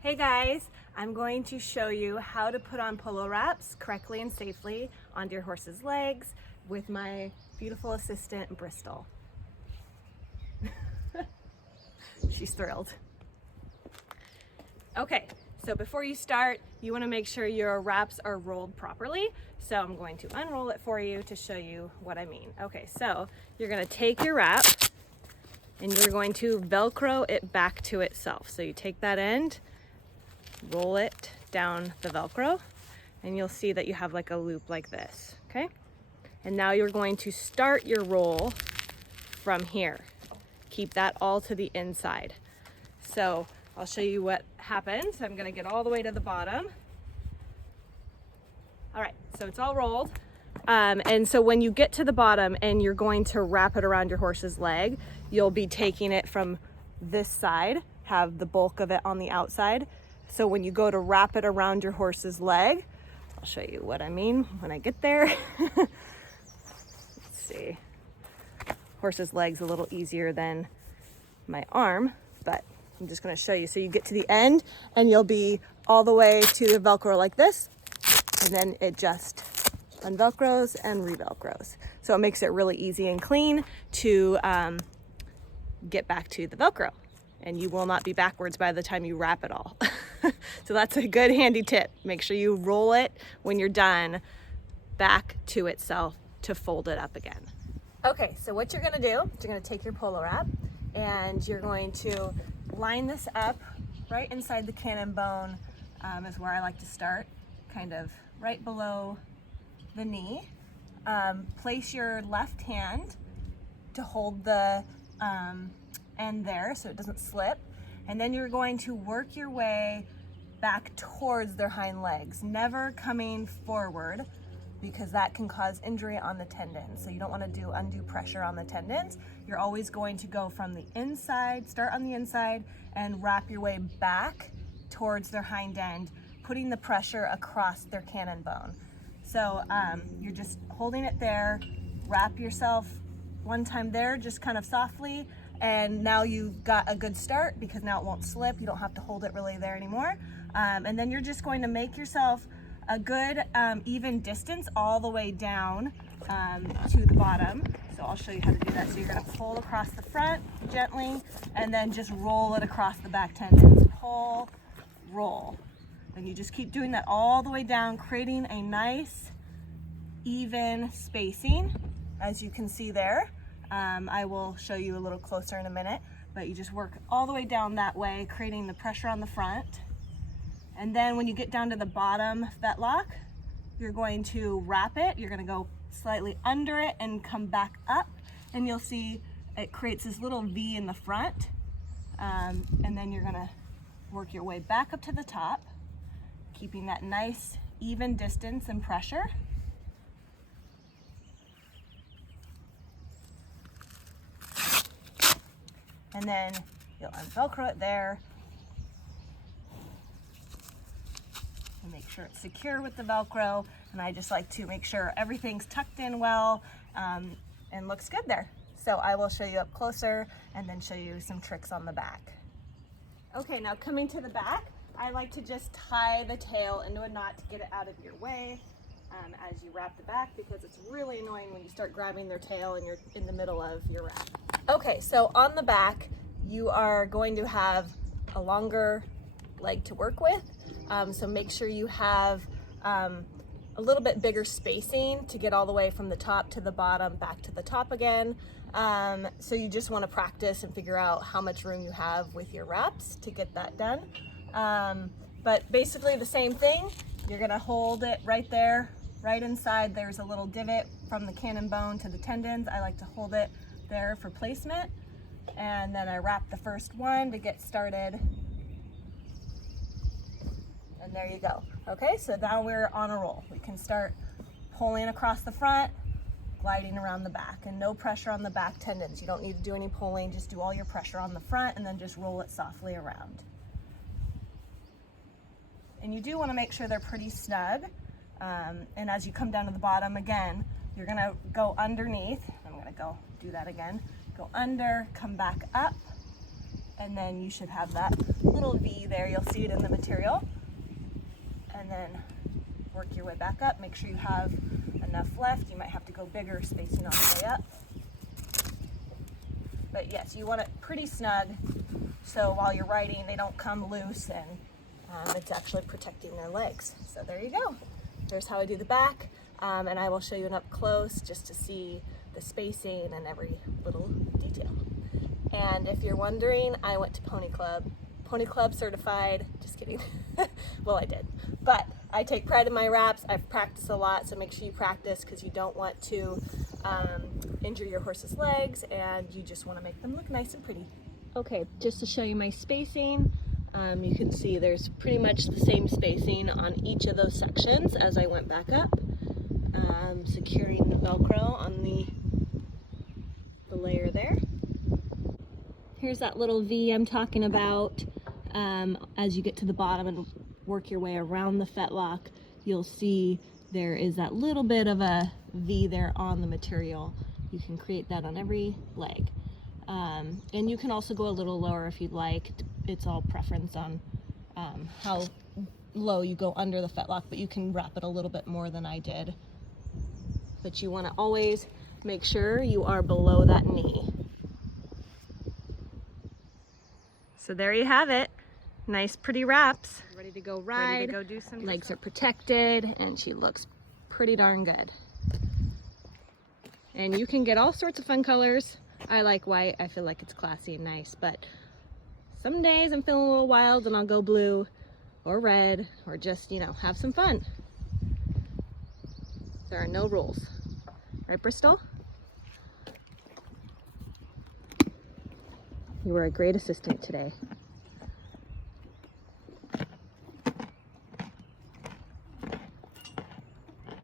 Hey guys, I'm going to show you how to put on polo wraps correctly and safely onto your horse's legs with my beautiful assistant, Bristol. She's thrilled. Okay, so before you start, you want to make sure your wraps are rolled properly. So I'm going to unroll it for you to show you what I mean. Okay, so you're going to take your wrap and you're going to Velcro it back to itself. So you take that end, roll it down the Velcro, and you'll see that you have like a loop like this, okay? And now you're going to start your roll from here. Keep that all to the inside. So I'll show you what happens. I'm gonna get all the way to the bottom. All right, so it's all rolled. And so when you get to the bottom and you're going to wrap it around your horse's leg, you'll be taking it from this side, have the bulk of it on the outside. So when you go to wrap it around your horse's leg, I'll show you what I mean when I get there. Let's see. Horse's leg's a little easier than my arm, but I'm just gonna show you. So you get to the end and you'll be all the way to the Velcro like this, and then it just unvelcros and revelcros. So it makes it really easy and clean to get back to the Velcro, and you will not be backwards by the time you wrap it all. So that's a good handy tip. Make sure you roll it when you're done back to itself to fold it up again. Okay, so what you're gonna do is you're gonna take your polo wrap and you're going to line this up right inside the cannon bone, is where I like to start, kind of right below the knee. Place your left hand to hold the end there so it doesn't slip. And then you're going to work your way back towards their hind legs, never coming forward, because that can cause injury on the tendons. So you don't want to do undue pressure on the tendons. You're always going to go from the inside, start on the inside, and wrap your way back towards their hind end, putting the pressure across their cannon bone. So you're just holding it there, wrap yourself one time there, just kind of softly, and now you've got a good start because now it won't slip. You don't have to hold it really there anymore. And then you're just going to make yourself a good even distance all the way down to the bottom. So I'll show you how to do that. So you're gonna pull across the front gently and then just roll it across the back tendons. Pull, roll. And you just keep doing that all the way down, creating a nice even spacing, as you can see there. I will show you a little closer in a minute, but you just work all the way down that way, creating the pressure on the front. And then when you get down to the bottom fetlock, you're going to wrap it. You're gonna go slightly under it and come back up, and you'll see it creates this little V in the front. And then you're gonna work your way back up to the top, keeping that nice even distance and pressure. And then you'll unvelcro it there and make sure it's secure with the Velcro. And I just like to make sure everything's tucked in well and looks good there. So I will show you up closer and then show you some tricks on the back. Okay, now coming to the back, I like to just tie the tail into a knot to get it out of your way as you wrap the back, because it's really annoying when you start grabbing their tail and you're in the middle of your wrap. Okay, so on the back, you are going to have a longer leg to work with. So make sure you have a little bit bigger spacing to get all the way from the top to the bottom, back to the top again. So you just want to practice and figure out how much room you have with your wraps to get that done. But basically the same thing. You're gonna hold it right there, right inside. There's a little divot from the cannon bone to the tendons. I like to hold it there for placement. And then I wrap the first one to get started. And there you go. Okay, so now we're on a roll. We can start pulling across the front, gliding around the back, and no pressure on the back tendons. You don't need to do any pulling, just do all your pressure on the front and then just roll it softly around. And you do want to make sure they're pretty snug. And as you come down to the bottom again, you're gonna go underneath. I'm gonna go do that again. Go under, come back up, and then you should have that little V there. You'll see it in the material. And then work your way back up. Make sure you have enough left. You might have to go bigger, spacing on the way up. But yes, you want it pretty snug, so while you're riding, they don't come loose, and it's actually protecting their legs. So there you go. There's how I do the back, and I will show you an up close just to see the spacing and every little detail. And if you're wondering, I went to Pony Club certified. Just kidding. Well, I did, but I take pride in my wraps. I've practiced a lot, so make sure you practice, because you don't want to injure your horse's legs, and you just want to make them look nice and pretty. Okay, just to show you my spacing, you can see there's pretty much the same spacing on each of those sections as I went back up, securing the Velcro on the layer there. Here's that little V I'm talking about. As you get to the bottom and work your way around the fetlock, you'll see there is that little bit of a V there on the material. You can create that on every leg. And you can also go a little lower if you'd like. It's all preference on how low you go under the fetlock, but you can wrap it a little bit more than I did. But you want to always make sure you are below that knee. So there you have it. Nice, pretty wraps. Ready to go ride. Ready to go do some legs are protected, and she looks pretty darn good. And you can get all sorts of fun colors. I like white. I feel like it's classy and nice, but some days I'm feeling a little wild and I'll go blue or red, or just, you know, have some fun. There are no rules. Right, Bristol? You were a great assistant today.